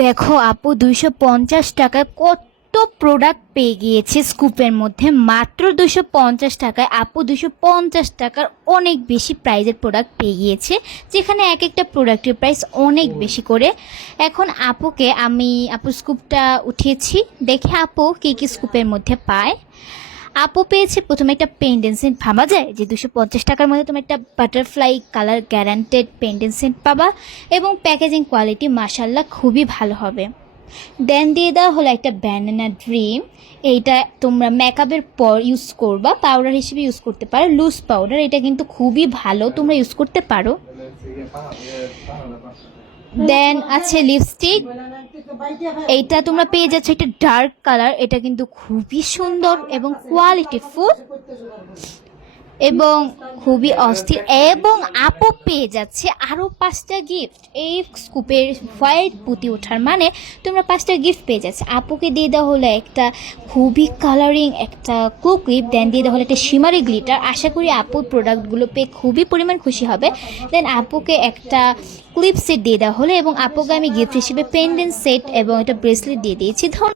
দেখো আপু 250 টাকায় কত প্রোডাক্ট পেয়ে গিয়েছে স্কুপের মধ্যে। মাত্র 250 টাকায় আপু 250 টাকার অনেক বেশি প্রাইজের প্রোডাক্ট পেয়ে গিয়েছে, যেখানে এক একটা প্রোডাক্টের প্রাইস অনেক বেশি করে। এখন আপুকে আমি স্কুপটা উঠিয়েছি, দেখে আপু কী কী স্কুপের মধ্যে পায়। আপু পেয়েছে প্রথমে একটা পেন্ডেন্ট সেট। ভাবা যায় যে 250 টাকার মধ্যে তুমি একটা butterfly colour guaranteed pendant set পাবা, এবং প্যাকেজিং কোয়ালিটি মাশাল্লাহ খুবই ভালো হবে। দেন দিয়ে দেওয়া হলো একটা ব্যানানা ড্রিম। এইটা তোমরা মেকআপের পর ইউজ করবা, পাউডার হিসেবে ইউজ করতে পারো, লুজ পাউডার। এটা কিন্তু খুবই ভালো, তোমরা ইউজ করতে পারো। দেন আছে লিপস্টিক। এইটা তোমরা পেয়ে যাচ্ছ একটা ডার্ক কালার, এটা কিন্তু খুবই সুন্দর এবং কোয়ালিটিফুল এবং খুবই অস্থির। এবং আপু পেয়ে যাচ্ছে আরও 5টা গিফট। এই স্কুপের হোয়াইট পুঁতি ওঠার মানে তোমরা 5টা গিফট পেয়ে যাচ্ছে। আপুকে দিয়ে দেওয়া হলো একটা খুবই কালারিং একটা ক্লু ক্লিপ, দেন দিয়ে দেওয়া হলো একটা শিমারি গ্লিটার। আশা করি আপুর প্রোডাক্টগুলো পেয়ে খুবই পরিমাণ খুশি হবে। দেন আপুকে একটা ক্লিপ সেট দিয়ে দেওয়া হলো, এবং আপুকে আমি গিফট হিসেবে পেন্ডেন্ট সেট এবং একটা ব্রেসলেট দিয়ে দিয়েছি।